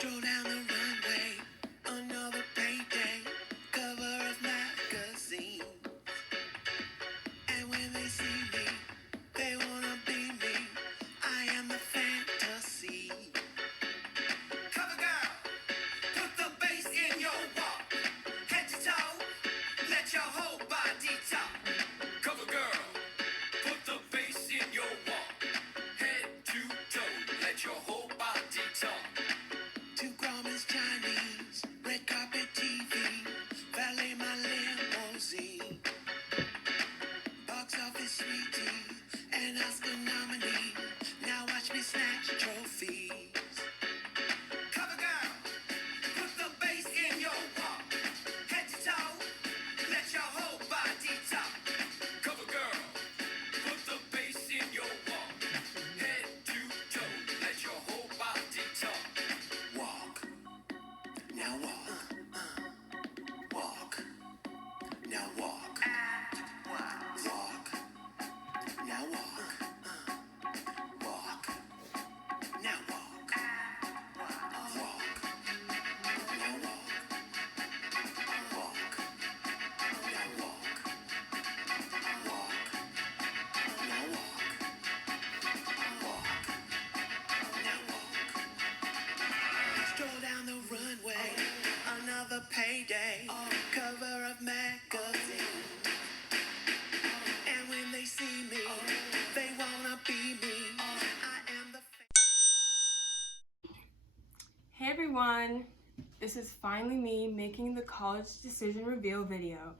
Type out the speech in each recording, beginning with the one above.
Stroll down the runway, another payday, cover of magazine. And when they see me, they wanna be me. I am the fantasy. Cover girl, put the bass in your walk. Head to toe, let your whole body talk. Cover girl, put the bass in your walk. Head to toe, let your whole body talk. Two Grauman's Chinese, red carpet TV, valet my limousine. Box office sweetie, an Oscar nominee. Now watch me snatch trophies. Cover girl, put the bass in your walk. Head to toe, let your whole body talk. Cover girl, put the bass in your walk. Head to toe, let your whole body talk. Walk, now walk, walk, now walk. Walk, now walk, walk, now walk, walk, now walk, walk, now walk, walk, now walk, walk, now walk. Stroll down the runway, another payday, cover of magazine. And when they see me, they wanna be me. I am the Hey everyone, this is finally me making the college decision reveal video.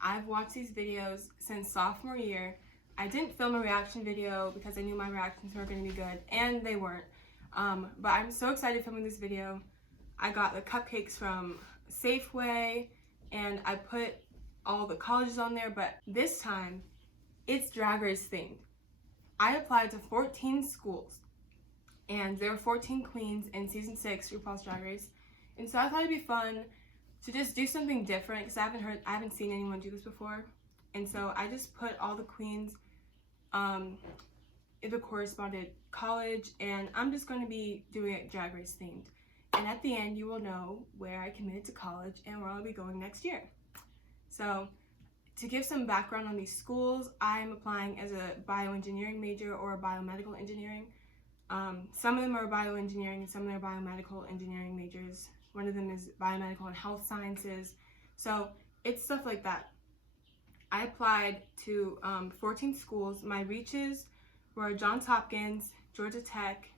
I've watched these videos since sophomore year. I didn't film a reaction video because I knew my reactions weren't going to be good, and they weren't. But I'm so excited filming this video. I got the cupcakes from Safeway, and I put all the colleges on there, but this time it's Drag Race themed. I applied to 14 schools, and there were 14 queens in season 6 RuPaul's Drag Race, and so I thought it'd be fun to just do something different because I haven't seen anyone do this before, and so I just put all the queens in the corresponded college, and I'm just going to be doing it Drag Race themed. And at the end, you will know where I committed to college and where I'll be going next year. So, to give some background on these schools, I'm applying as a bioengineering major or a biomedical engineering. Some of them are bioengineering and some of them are biomedical engineering majors. One of them is biomedical and health sciences. So it's stuff like that. I applied to 14 schools. My reaches were Johns Hopkins, Georgia Tech,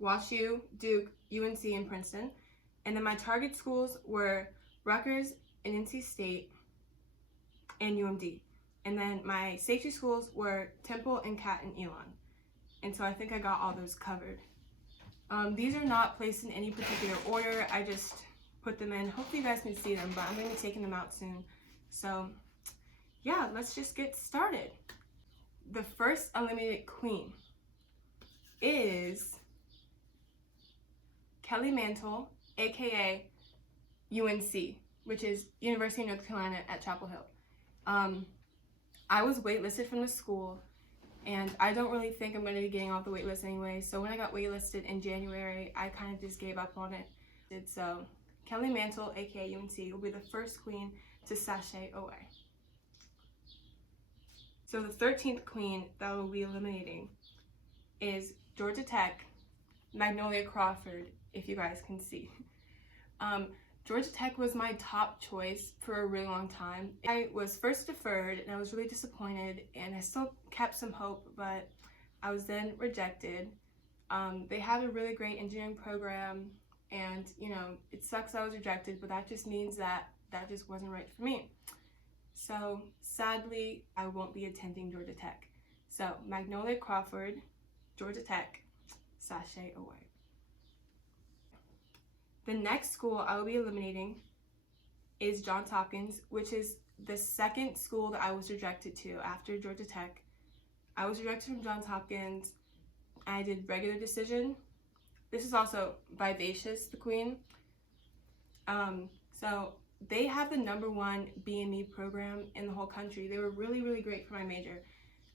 WashU, Duke, UNC, and Princeton. And then my target schools were Rutgers and NC State and UMD. And then my safety schools were Temple and Cat and Elon. And so I think I got all those covered. These are not placed in any particular order. I just put them in. Hopefully you guys can see them, but I'm going to be taking them out soon. So yeah, let's just get started. The first eliminated queen is Kelly Mantle, aka UNC, which is University of North Carolina at Chapel Hill. I was waitlisted from the school, and I don't really think I'm going to be getting off the waitlist anyway, so when I got waitlisted in January, I kind of just gave up on it. So Kelly Mantle, aka UNC, will be the first queen to sashay away. So the 13th queen that we'll be eliminating is Georgia Tech, Magnolia Crawford, if you guys can see. Georgia Tech was my top choice for a really long time. I was first deferred and I was really disappointed, and I still kept some hope, but I was then rejected. They have a really great engineering program, and you know, it sucks I was rejected, but that just means that just wasn't right for me. So sadly, I won't be attending Georgia Tech. So Magnolia Crawford, Georgia Tech, sashay away. The next school I will be eliminating is Johns Hopkins, which is the second school that I was rejected to after Georgia Tech. I was rejected from Johns Hopkins. I did regular decision. This is also Vivacious, the queen. So they have the #1 BME program in the whole country. They were really, really great for my major.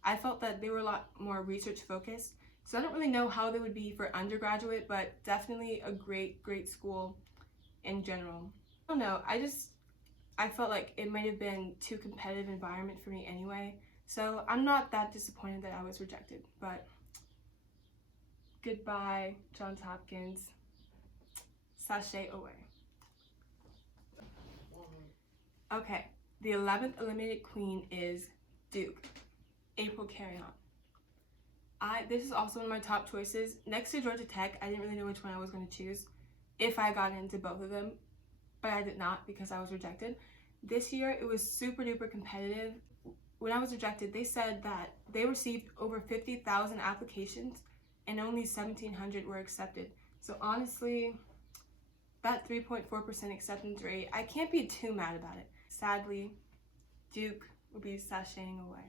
I felt that they were a lot more research focused, So I don't really know how they would be for undergraduate, but definitely a great school in general. I don't know, I felt like it might have been too competitive environment for me anyway. So I'm not that disappointed that I was rejected, but goodbye, Johns Hopkins. Sashay away. Okay, the 11th eliminated queen is Duke. April Carry On. This is also one of my top choices. Next to Georgia Tech, I didn't really know which one I was going to choose if I got into both of them, but I did not because I was rejected. This year, it was super duper competitive. When I was rejected, they said that they received over 50,000 applications and only 1,700 were accepted. So honestly, that 3.4% acceptance rate, I can't be too mad about it. Sadly, Duke will be sashaying away.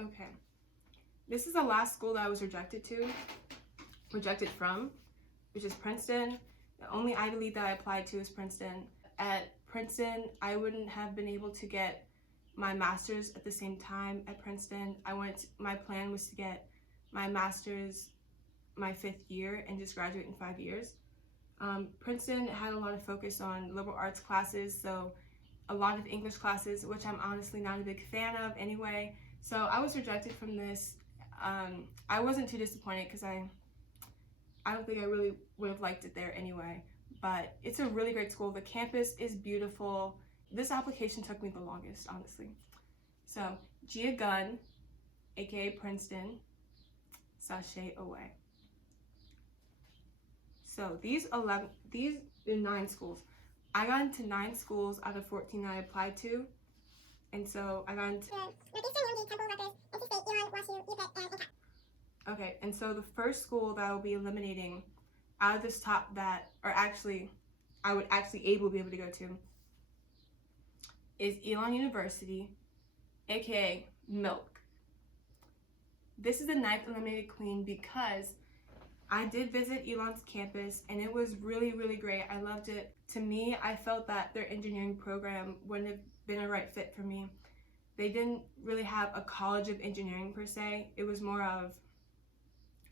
Okay, this is the last school that I was rejected from, which is Princeton. The only Ivy League that I applied to is Princeton. At Princeton, I wouldn't have been able to get my master's at the same time at Princeton. My plan was to get my master's my 5th year and just graduate in 5 years. Princeton had a lot of focus on liberal arts classes, so a lot of English classes, which I'm honestly not a big fan of anyway. So I was rejected from this. I wasn't too disappointed because I don't think I really would have liked it there anyway. But it's a really great school. The campus is beautiful. This application took me the longest, honestly. So Gia Gunn, aka Princeton, sashay away. So these are 9 schools. I got into 9 schools out of 14 that I applied to. And so I got into... Okay, and so the first school that I will be eliminating out of this top that, or actually, I would actually be able to go to, is Elon University, aka Milk. This is the 9th eliminated queen because I did visit Elon's campus and it was really great. I loved it. To me, I felt that their engineering program wouldn't have been a right fit for me. They didn't really have a college of engineering per se. It was more of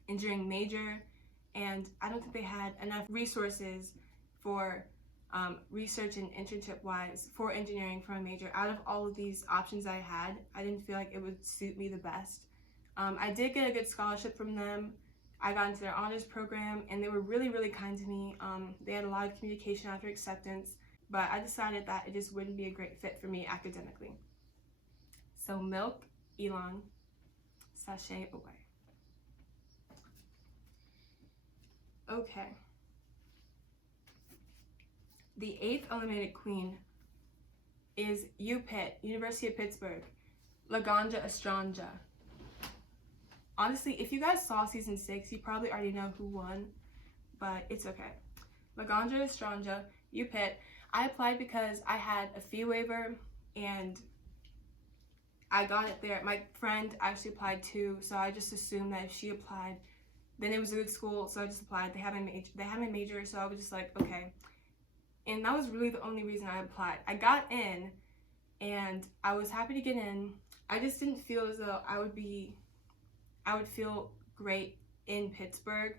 engineering major, and I don't think they had enough resources for research and internship wise for engineering for a major. Out of all of these options I had, I didn't feel like it would suit me the best. I did get a good scholarship from them. I got into their honors program and they were really kind to me. They had a lot of communication after acceptance, but I decided that it just wouldn't be a great fit for me academically. So Milk, Elon, sashay away. Okay. The 8th eliminated queen is UPitt, University of Pittsburgh, Laganja Estranja. Honestly, if you guys saw season 6, you probably already know who won, but it's okay. Laganja Estranja, UPitt. I applied because I had a fee waiver and I got it there. My friend actually applied too, so I just assumed that if she applied, then it was a good school, so I just applied. They had my major, so I was just like, okay. And that was really the only reason I applied. I got in, and I was happy to get in. I just didn't feel as though I would feel great in Pittsburgh.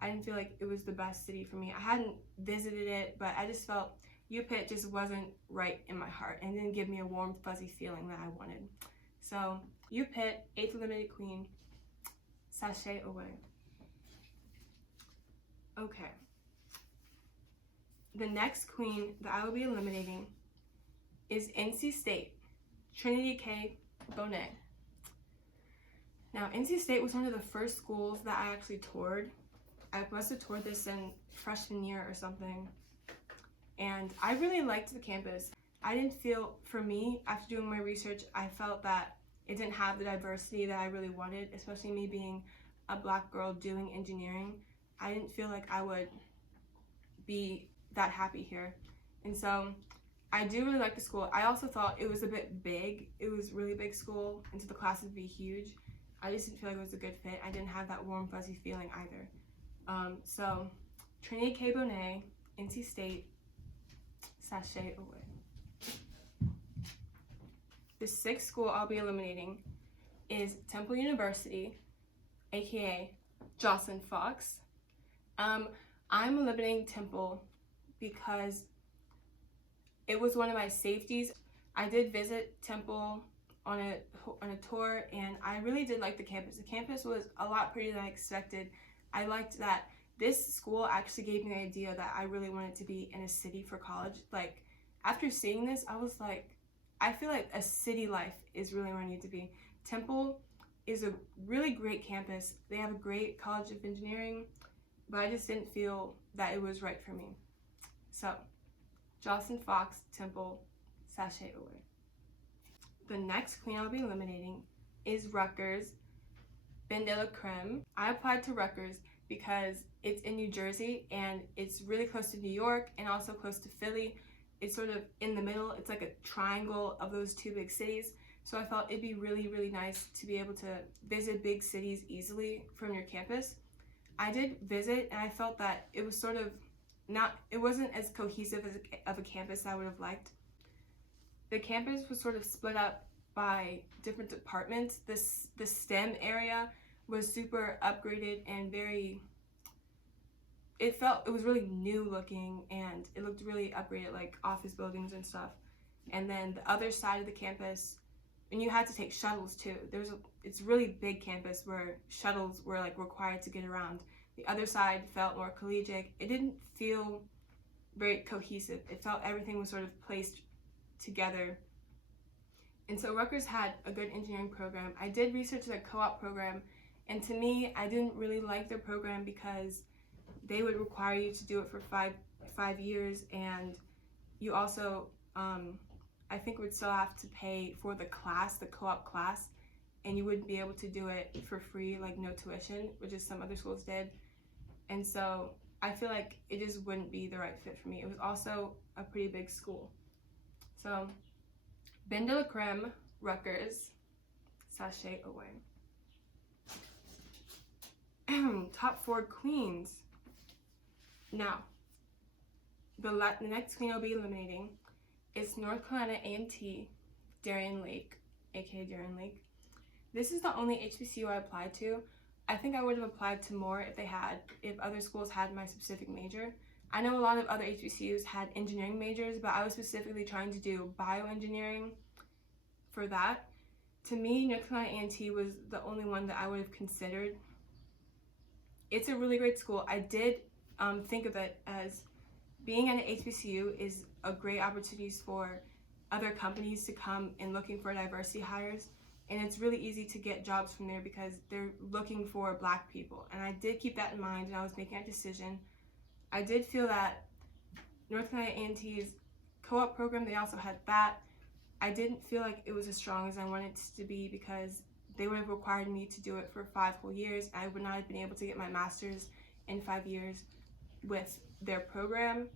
I didn't feel like it was the best city for me. I hadn't visited it, but I just felt UPitt just wasn't right in my heart and didn't give me a warm, fuzzy feeling that I wanted. So UPitt, 8th eliminated queen, sashay away. Okay. The next queen that I will be eliminating is NC State, Trinity K. Bonet. Now, NC State was one of the first schools that I actually toured. I must have toured this in freshman year or something. And I really liked the campus. I didn't feel, for me, after doing my research, I felt that it didn't have the diversity that I really wanted, especially me being a black girl doing engineering. I didn't feel like I would be that happy here. And so I do really like the school. I also thought it was a bit big. It was a really big school, and so the classes would be huge. I just didn't feel like it was a good fit. I didn't have that warm, fuzzy feeling either. So Trinity K. Bonet, NC State, sashay away. The 6th school I'll be eliminating is Temple University, aka Jocelyn Fox. I'm eliminating Temple because it was one of my safeties. I did visit Temple on a tour, and I really did like the campus. The campus was a lot prettier than I expected. I liked that this school actually gave me the idea that I really wanted to be in a city for college. Like, after seeing this, I was like, I feel like a city life is really where I need to be. Temple is a really great campus. They have a great College of Engineering, but I just didn't feel that it was right for me. So, Jocelyn Fox, Temple, sashay away. The next queen I'll be eliminating is Rutgers, Ben de la Creme. I applied to Rutgers because it's in New Jersey and it's really close to New York and also close to Philly. It's sort of in the middle. It's like a triangle of those two big cities. So I felt it'd be really, really nice to be able to visit big cities easily from your campus. I did visit, and I felt that it was sort of it wasn't as cohesive of a campus I would have liked. The campus was sort of split up by different departments. The STEM area was super upgraded and it was really new looking, and it looked really upgraded, like office buildings and stuff. And then the other side of the campus, and you had to take shuttles too. It's a really big campus where shuttles were like required to get around. The other side felt more collegiate. It didn't feel very cohesive. It felt everything was sort of placed together. And so Rutgers had a good engineering program. I did research their co-op program, and to me, I didn't really like their program because they would require you to do it for five years, and you also I think would still have to pay for the co-op class, and you wouldn't be able to do it for free, like no tuition, which is some other schools did. And so I feel like it just wouldn't be the right fit for me. It was also a pretty big school. So Ben de la Creme, Rutgers, sashay away. Top 4 queens. Now, the next queen I'll be eliminating is North Carolina A&T, Darien Lake, aka Darien Lake. This is the only HBCU I applied to. I think I would have applied to more if other schools had my specific major. I know a lot of other HBCUs had engineering majors, but I was specifically trying to do bioengineering for that. To me, North Carolina A&T was the only one that I would have considered. It's a really great school. I did think of it as being at an HBCU is a great opportunity for other companies to come in looking for diversity hires, and it's really easy to get jobs from there because they're looking for Black people. And I did keep that in mind when I was making a decision. I did feel that North Carolina A&T's co-op program, they also had that. I didn't feel like it was as strong as I wanted it to be because they would have required me to do it for 5 whole years. I would not have been able to get my master's in 5 years with their program.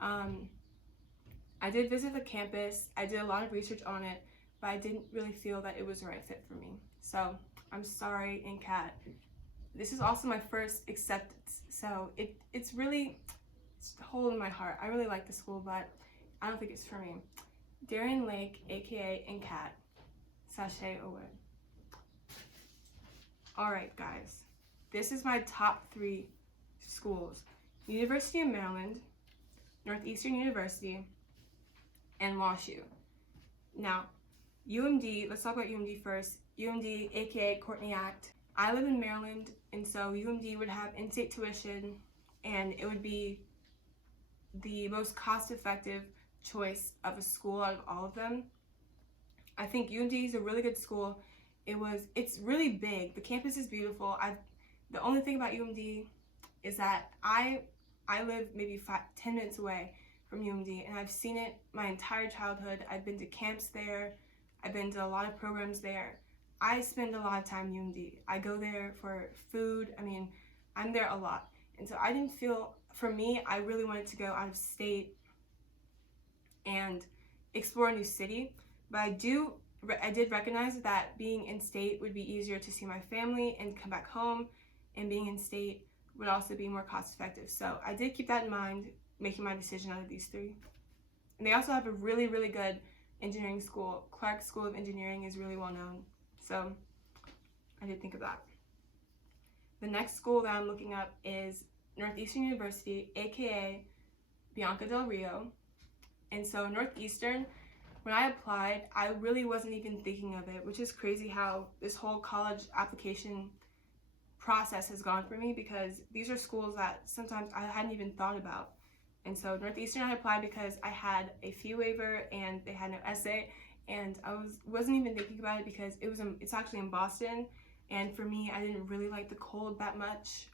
I did visit the campus. I did a lot of research on it, but I didn't really feel that it was the right fit for me. So I'm sorry, and Kat. This is also my first acceptance, so it's a hole in my heart. I really like the school, but I don't think it's for me. Darien Lake, aka and Kat, sashay away. Alright guys, this is my top 3 schools. University of Maryland, Northeastern University, and WashU. Now, UMD, let's talk about UMD first. UMD, aka Courtney Act. I live in Maryland, and so UMD would have in-state tuition, and it would be the most cost-effective choice of a school out of all of them. I think UMD is a really good school. It's really big. The campus is beautiful. The only thing about UMD is that I live maybe 10 minutes away from UMD, and I've seen it my entire childhood. I've been to camps there. I've been to a lot of programs there. I spend a lot of time in UMD. I go there for food. I mean, I'm there a lot. And so I didn't feel, for me, I really wanted to go out of state and explore a new city. But I did recognize that being in state would be easier to see my family and come back home, and being in state would also be more cost effective. So I did keep that in mind, making my decision out of these 3. And they also have a really, really good engineering school. Clark School of Engineering is really well known. So I did think of that. The next school that I'm looking up is Northeastern University, aka Bianca Del Rio. And so Northeastern, when I applied, I really wasn't even thinking of it, which is crazy how this whole college application process has gone for me, because these are schools that sometimes I hadn't even thought about. And so Northeastern I applied because I had a fee waiver and they had no essay, and I wasn't even thinking about it because it's actually in Boston, and for me, I didn't really like the cold that much.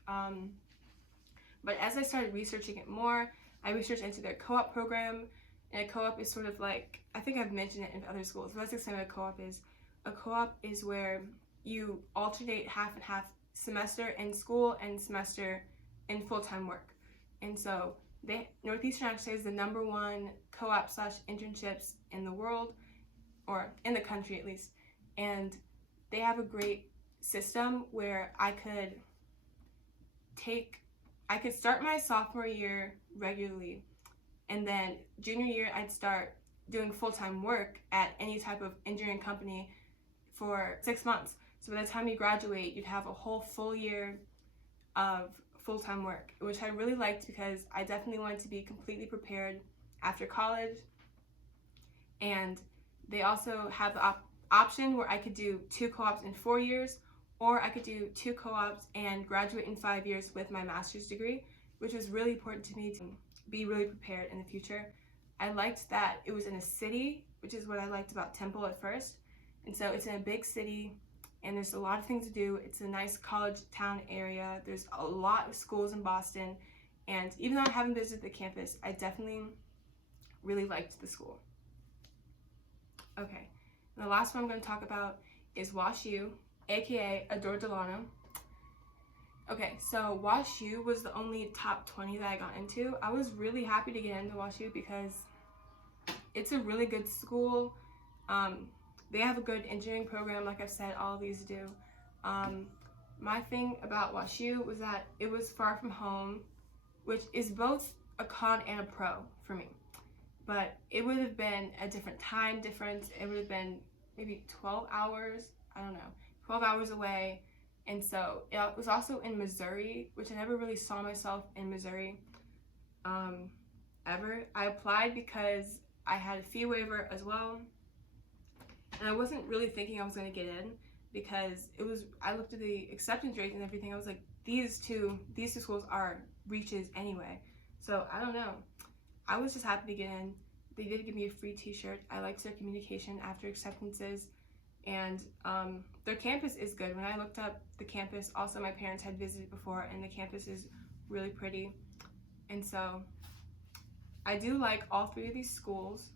But as I started researching it more, I researched into their co-op program, and a co-op is sort of like, I think I've mentioned it in other schools, but let's explain what a co-op is. A co-op is where you alternate half and half semester in school and semester in full-time work. And so Northeastern actually is the #1 co-op / internships in the world, or in the country at least. And they have a great system where I could start my sophomore year regularly, and then junior year I'd start doing full-time work at any type of engineering company for 6 months. So by the time you graduate, you'd have a whole full year of full-time work, which I really liked because I definitely wanted to be completely prepared after college. And they also have the option where I could do 2 co-ops in 4 years, or I could do 2 co-ops and graduate in 5 years with my master's degree, which was really important to me to be really prepared in the future. I liked that it was in a city, which is what I liked about Temple at first. And so it's in a big city, and there's a lot of things to do. It's a nice college town area. There's a lot of schools in Boston, and even though I haven't visited the campus, I definitely really liked the school. Okay, and the last one I'm going to talk about is WashU, aka Adore Delano. Okay, so WashU was the only top 20 that I got into. I was really happy to get into WashU because it's a really good school. They have a good engineering program, like I've said, all of these do. My thing about WashU was that it was far from home, which is both a con and a pro for me. But it would have been a different time difference. It would have been maybe 12 hours, I don't know, 12 hours away. And so it was also in Missouri, which I never really saw myself in Missouri ever. I applied because I had a fee waiver as well. And I wasn't really thinking I was going to get in, because I looked at the acceptance rates and everything. I was like, these two schools are reaches anyway. So I don't know. I was just happy to get in. They did give me a free t-shirt. I liked their communication after acceptances. And their campus is good. When I looked up the campus, also my parents had visited before, and the campus is really pretty. And so I do like all 3 of these schools,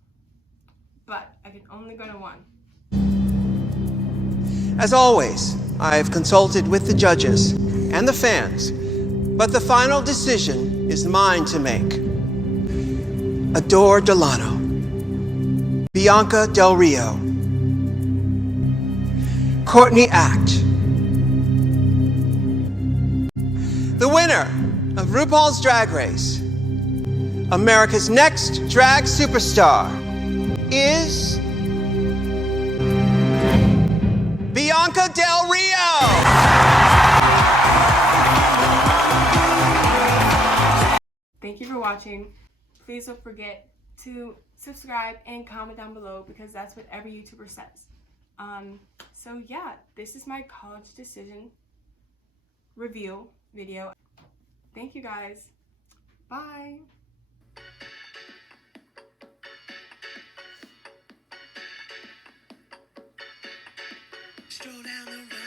but I can only go to one. As always, I've consulted with the judges and the fans, but the final decision is mine to make. Adore Delano, Bianca Del Rio, Courtney Act. The winner of RuPaul's Drag Race, America's Next Drag Superstar, is Bianca Del Rio! Thank you for watching. Please don't forget to subscribe and comment down below, because that's what every YouTuber says. So yeah, this is my college decision reveal video. Thank you guys. Bye. Stroll down the road.